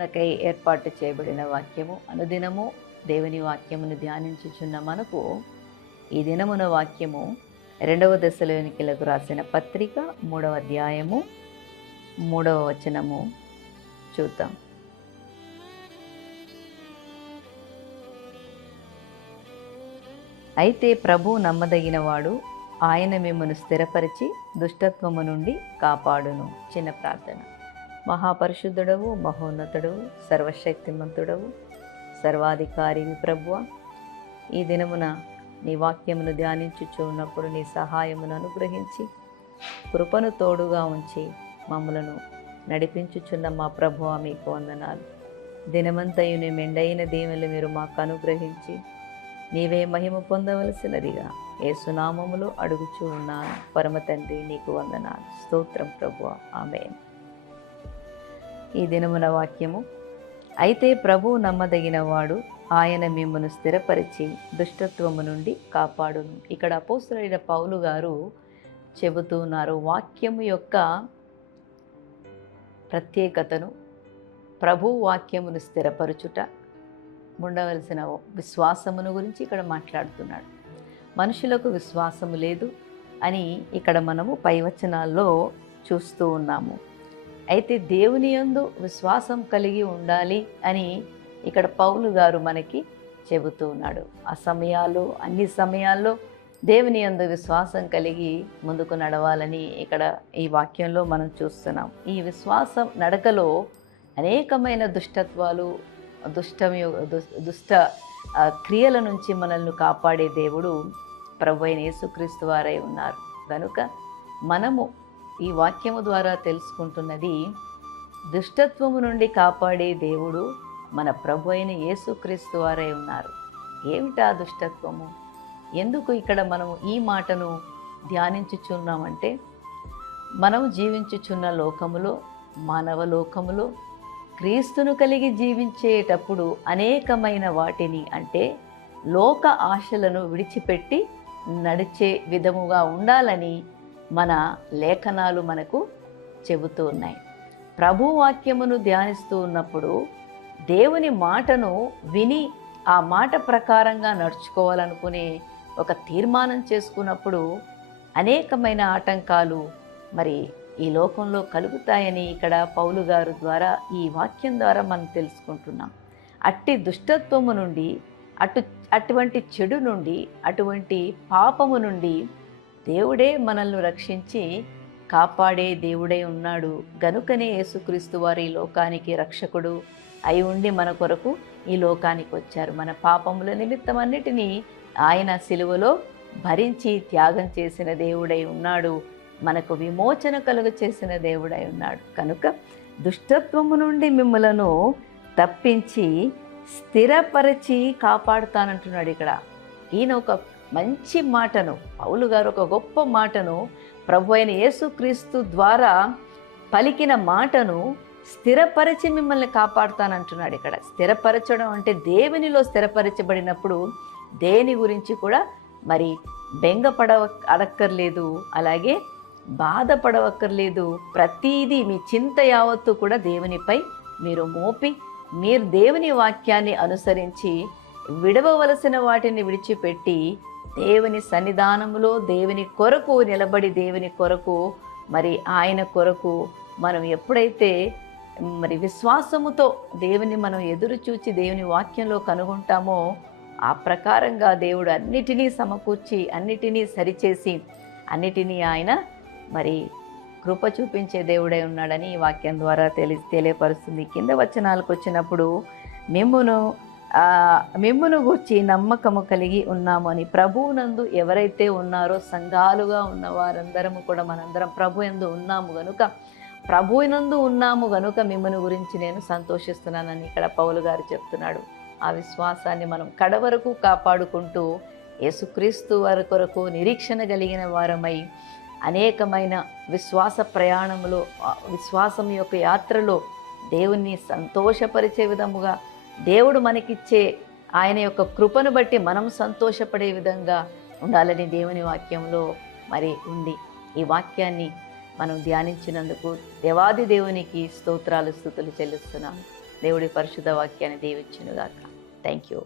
దినమునకై ఏర్పాటు చేయబడిన వాక్యము. అనుదినము దేవుని వాక్యమును ధ్యానించుచున్న మనకు ఈ దినమున వాక్యము 2వ దశలోనికీలకు రాసిన పత్రిక 3వ అధ్యాయము 3వ వచనము చూద్దాం. అయితే ప్రభు నమ్మదగినవాడు, ఆయన మిమ్మను స్థిరపరిచి దుష్టత్వము నుండి కాపాడును. చిన్న ప్రార్థన. మహాపరిశుద్ధుడవు, మహోన్నతుడవు, సర్వశక్తిమంతుడవు, సర్వాధికారివి ప్రభువ, ఈ దినమున నీ వాక్యమును ధ్యానించుచు ఉన్నప్పుడు నీ సహాయమును అనుగ్రహించి కృపను తోడుగా ఉంచి మమ్మలను నడిపించుచున్న మా ప్రభువ మీకు వందనాలు. దినమంతయు నీ మెండైన దీవెనలు మీరు మాకు అనుగ్రహించి నీవే మహిమ పొందవలసినదిగా యేసునామములో అడుగుచూ ఉన్నాను పరమ తండ్రి, నీకు వందనాలు. స్తోత్రం ప్రభువ, ఆమేన్. ఈ దినమున వాక్యము, అయితే ప్రభువు నమ్మదగినవాడు, ఆయన మిమ్మను స్థిరపరిచి దుష్టత్వము నుండి కాపాడును. ఇక్కడ అపోస్తలుడైన పౌలు గారు చెబుతున్నారు వాక్యము యొక్క ప్రత్యేకతను, ప్రభు వాక్యమును స్థిరపరచుట, ఉండవలసిన విశ్వాసమును గురించి ఇక్కడ మాట్లాడుతున్నాడు. మనుషులకు విశ్వాసము లేదు అని ఇక్కడ మనము పై వచనాల్లో చూస్తూ ఉన్నాము. అయితే దేవుని యందు విశ్వాసం కలిగి ఉండాలి అని ఇక్కడ పౌలు గారు మనకి చెబుతూ ఉన్నాడు. అన్ని సమయాల్లో దేవుని యందు విశ్వాసం కలిగి ముందుకు నడవాలని ఇక్కడ ఈ వాక్యంలో మనం చూస్తున్నాం. ఈ విశ్వాసం నడకలో అనేకమైన దుష్టత్వాలు, దుష్ట క్రియల నుంచి మనల్ని కాపాడే దేవుడు ప్రభు అయిన యేసుక్రీస్తు వారై ఉన్నారు. కనుక మనము ఈ వాక్యము ద్వారా తెలుసుకుంటున్నది, దుష్టత్వము నుండి కాపాడే దేవుడు మన ప్రభు అయిన యేసుక్రీస్తు వారై ఉన్నారు. ఏమిటా దుష్టత్వము? ఎందుకు ఇక్కడ మనము ఈ మాటను ధ్యానించుచున్నామంటే, మనము జీవించుచున్న లోకములో, మానవ లోకములో క్రీస్తును కలిగి జీవించేటప్పుడు అనేకమైన వాటిని, అంటే లోక ఆశలను విడిచిపెట్టి నడిచే విధముగా ఉండాలని మన లేఖనాలు మనకు చెబుతూ ఉన్నాయి. ప్రభు వాక్యమును ధ్యానిస్తూ ఉన్నప్పుడు దేవుని మాటను విని ఆ మాట ప్రకారంగా నడుచుకోవాలనుకునే ఒక తీర్మానం చేసుకున్నప్పుడు అనేకమైన ఆటంకాలు మరి ఈ లోకంలో కలుగుతాయని ఇక్కడ పౌలు గారు ద్వారా, ఈ వాక్యం ద్వారా మనం తెలుసుకుంటున్నాం. అట్టి దుష్టత్వము నుండి, అటువంటి చెడు నుండి, అటువంటి పాపము నుండి దేవుడే మనల్ని రక్షించి కాపాడే దేవుడై ఉన్నాడు. గనుకనే యేసుక్రీస్తు వారు ఈ లోకానికి రక్షకుడు అయి ఉండి మన కొరకు ఈ లోకానికి వచ్చారు. మన పాపముల నిమిత్తం అన్నిటినీ ఆయన సిలువలో భరించి త్యాగం చేసిన దేవుడై ఉన్నాడు. మనకు విమోచన కలుగ చేసిన దేవుడై ఉన్నాడు. కనుక దుష్టత్వము నుండి మిమ్మలను తప్పించి స్థిరపరిచి కాపాడుతానంటున్నాడు. ఇక్కడ ఈయన ఒక మంచి మాటను, పౌలు గారు ఒక గొప్ప మాటను, ప్రభు అయిన యేసుక్రీస్తు ద్వారా పలికిన మాటను స్థిరపరిచి మిమ్మల్ని కాపాడుతానంటున్నాడు. ఇక్కడ స్థిరపరచడం అంటే దేవునిలో స్థిరపరచబడినప్పుడు దేని గురించి కూడా మరి అడక్కర్లేదు, అలాగే బాధపడవక్కర్లేదు. ప్రతీదీ మీ చింత యావత్తు కూడా దేవునిపై మీరు మోపి, మీరు దేవుని వాక్యాన్ని అనుసరించి విడవవలసిన వాటిని విడిచిపెట్టి దేవుని సన్నిధానములో దేవుని కొరకు నిలబడి, దేవుని కొరకు మరి ఆయన కొరకు మనం ఎప్పుడైతే మరి విశ్వాసముతో దేవుని మనం ఎదురు చూచి దేవుని వాక్యంలో కనుగొంటామో, ఆ ప్రకారంగా దేవుడు అన్నిటినీ సమకూర్చి, అన్నిటినీ సరిచేసి, అన్నిటినీ ఆయన మరి కృప చూపించే దేవుడై ఉన్నాడని ఈ వాక్యం ద్వారా తెలియపరుస్తుంది. కింద వచనాలకు వచ్చినప్పుడు, మిమ్మును గూర్చి నమ్మకము కలిగి ఉన్నాము అని, ప్రభువునందు ఎవరైతే ఉన్నారో సంఘాలుగా ఉన్న వారందరము కూడా మనందరం ప్రభు యందు ఉన్నాము గనుక, ప్రభువునందు ఉన్నాము గనుక మిమ్మును గురించి నేను సంతోషిస్తున్నానని ఇక్కడ పౌలు గారు చెప్తున్నాడు. ఆ విశ్వాసాన్ని మనం కడవరకు కాపాడుకుంటూ యేసుక్రీస్తు వారి కొరకు నిరీక్షణ కలిగిన వారమై అనేకమైన విశ్వాస ప్రయాణములో, విశ్వాసం యొక్క యాత్రలో దేవుణ్ణి సంతోషపరిచే విధముగా, దేవుడు మనకిచ్చే ఆయన యొక్క కృపను బట్టి మనం సంతోషపడే విధంగా ఉండాలని దేవుని వాక్యంలో మరి ఉంది. ఈ వాక్యాన్ని మనం ధ్యానించినందుకు దేవాది దేవునికి స్తోత్రాలు, స్తుతులు చెల్లిస్తున్నాం. దేవుడి పరిశుద్ధ వాక్యాన్ని దీవించునుగాక. Thank you.